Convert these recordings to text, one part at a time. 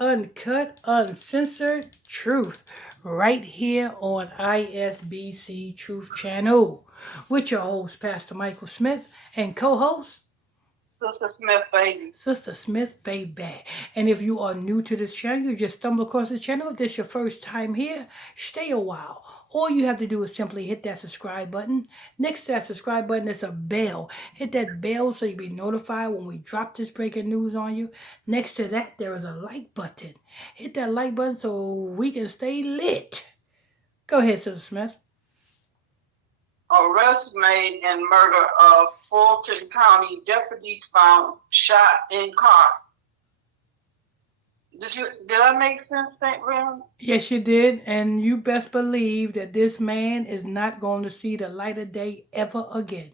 uncut, uncensored truth right here on ISBC Truth Channel with your host, Pastor Michael Smith, and co host, Sister Smith, baby. Sister Smith Baby. And if you are new to this channel, you just stumble across the channel, if this is your first time here, stay a while. All you have to do is simply hit that subscribe button. Next to that subscribe button is a bell. Hit that bell so you'll be notified when we drop this breaking news on you. Next to that, there is a like button. Hit that like button so we can stay lit. Go ahead, Sister Smith. Arrest made in murder of Fulton County deputies found shot in car. Did I make sense, St. Rim? Yes, you did, and you best believe that this man is not going to see the light of day ever again.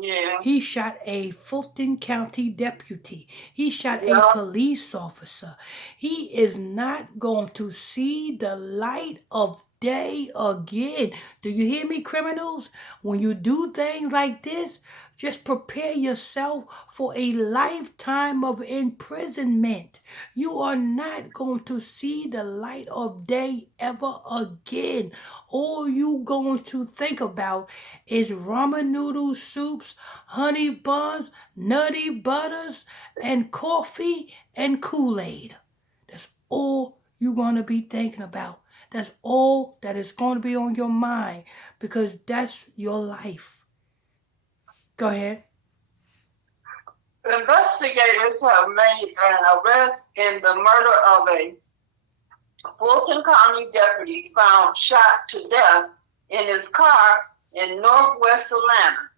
Yeah. He shot a Fulton County deputy. He shot a Yeah. police officer. He is not going to see the light of day again. Do you hear me, criminals? When you do things like this, just prepare yourself for a lifetime of imprisonment. You are not going to see the light of day ever again. All you going to think about is ramen noodle soups, honey buns, nutty butters, and coffee and Kool-Aid. That's all you're going to be thinking about. That's all that is going to be on your mind because that's your life. Go ahead. Investigators have made an arrest in the murder of a Fulton County deputy found shot to death in his car in northwest Atlanta.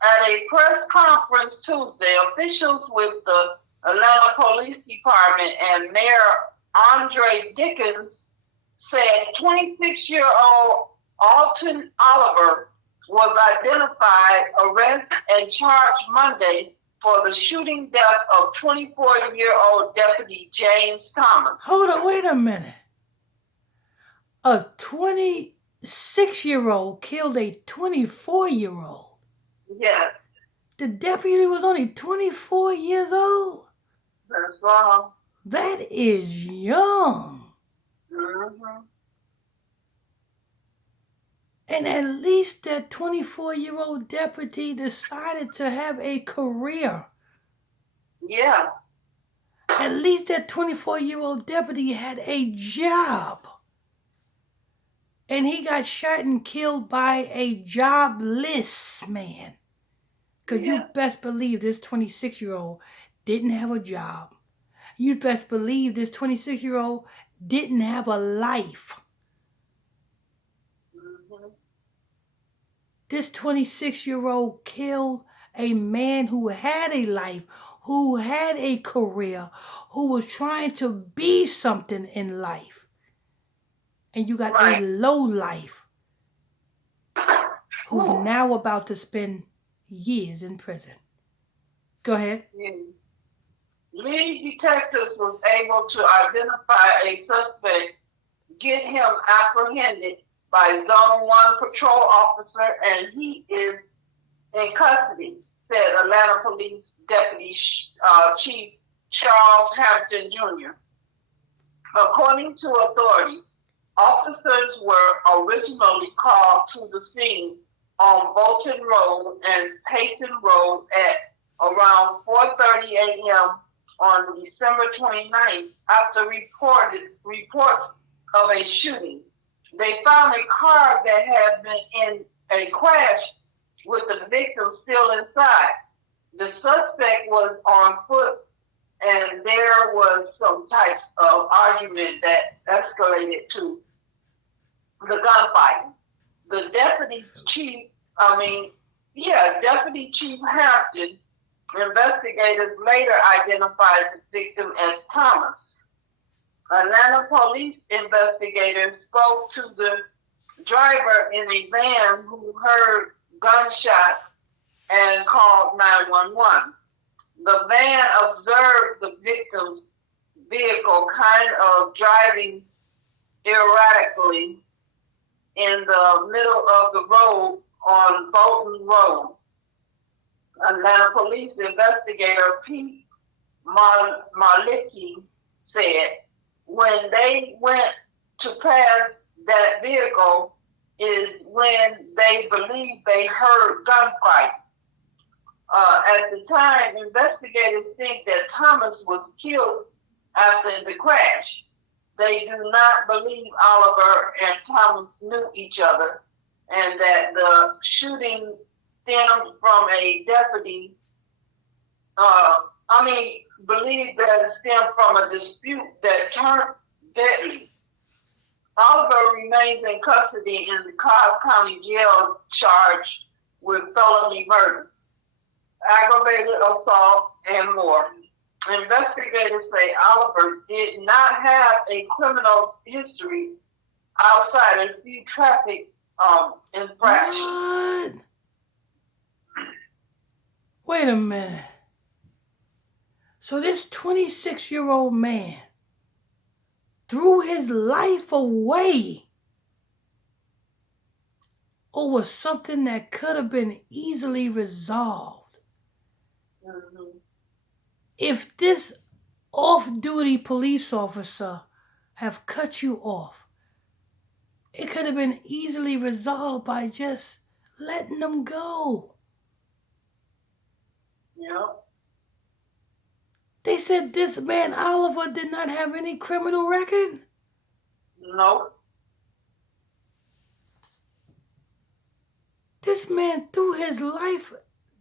At a press conference Tuesday, officials with the Atlanta Police Department and Mayor Andre Dickens said 26-year-old Alton Oliver was identified, arrested, and charged Monday for the shooting death of 24-year-old Deputy James Thomas. Hold on, wait a minute. A 26-year-old killed a 24-year-old. Yes. The deputy was only 24 years old? That's all. That is young. Mm-hmm. And at least that 24-year-old deputy decided to have a career. Yeah. At least that 24-year-old deputy had a job. And he got shot and killed by a jobless man. Because you best believe this 26-year-old didn't have a job. You best believe this 26-year-old didn't have a life. Mm-hmm. This 26-year-old killed a man who had a life, who had a career, who was trying to be something in life. And you got a low life who's now about to spend years in prison. Go ahead. Lead detectives was able to identify a suspect, get him apprehended by Zone 1 patrol officer, and he is in custody, said Atlanta Police Deputy Chief Charles Hampton Jr. According to authorities, officers were originally called to the scene on Bolton Road and Payton Road at around 4:30 a.m. on December 29th after reports of a shooting. They found a car that had been in a crash with the victim still inside. The suspect was on foot and there was some types of argument that escalated to the gunfight. The Deputy Chief Hampton, investigators later identified the victim as Thomas. Atlanta police investigators spoke to the driver in a van who heard gunshot and called 911. The van observed the victim's vehicle kind of driving erratically in the middle of the road on Bolton Road. Atlanta police investigator Pete Malicki said when they went to pass that vehicle is when they believed they heard gunfight. At the time, investigators think that Thomas was killed after the crash. They do not believe Oliver and Thomas knew each other and that the shooting stemmed from a deputy, believe that it stemmed from a dispute that turned deadly. Oliver remains in custody in the Cobb County Jail charged with felony murder, aggravated assault, and more. Investigators say Oliver did not have a criminal history outside a few traffic infractions. What? Wait a minute. So this 26-year-old man threw his life away over something that could have been easily resolved. Mm-hmm. If this off-duty police officer have cut you off, it could have been easily resolved by just letting them go. Yeah. They said this man Oliver did not have any criminal record. No. This man threw his life,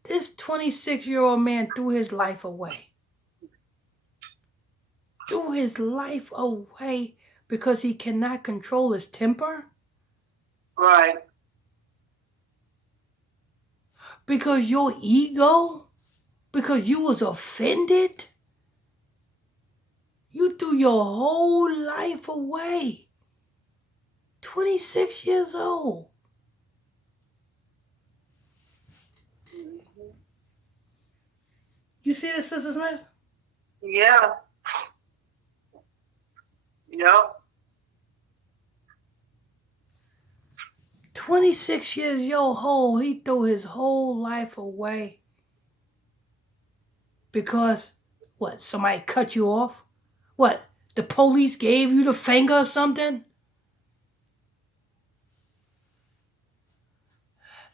this 26-year-old man threw his life away. Threw his life away because he cannot control his temper? Right. Because your ego? Because you was offended? You threw your whole life away. 26 years old. You see this, Sister Smith? Yeah. Yep. 26 years old, he threw his whole life away. Because, what, somebody cut you off? What, the police gave you the finger or something?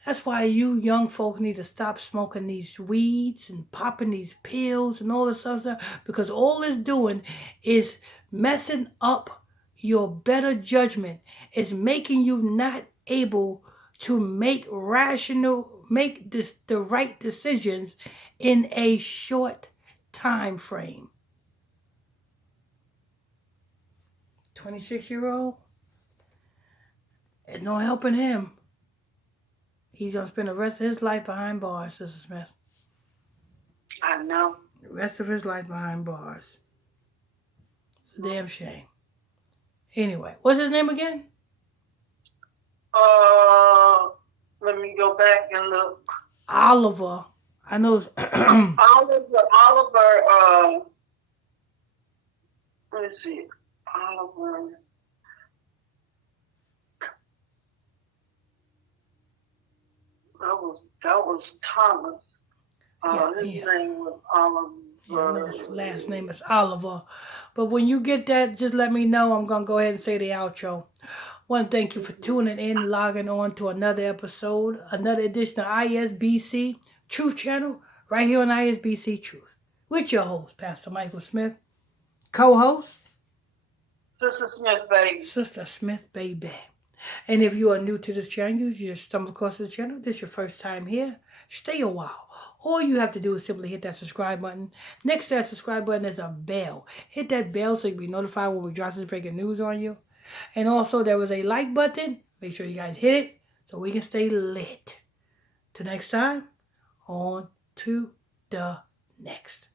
That's why you young folks need to stop smoking these weeds and popping these pills and all this other stuff, because all it's doing is messing up your better judgment. It's making you not able to make the right decisions in a short time frame. 26-year-old, there's no helping him. He's going to spend the rest of his life behind bars, Sister Smith. I know. The rest of his life behind bars. It's a damn shame. Anyway, what's his name again? Let me go back and look. Oliver. I know it's Oliver, let me see. Oliver. That was Thomas. His name was Oliver. Yeah, his last name is Oliver. But when you get that, just let me know. I'm going to go ahead and say the outro. I want to thank you for tuning in, logging on to another episode, another edition of ISBC Truth Channel, right here on ISBC Truth. With your host, Pastor Michael Smith. Co-host, Sister Smith, baby. Sister Smith, baby. And if you are new to this channel, you just stumble across this channel, this is your first time here, stay a while. All you have to do is simply hit that subscribe button. Next to that subscribe button is a bell. Hit that bell so you'll be notified when we drop this breaking news on you. And also there was a like button. Make sure you guys hit it so we can stay lit. Till next time, on to the next.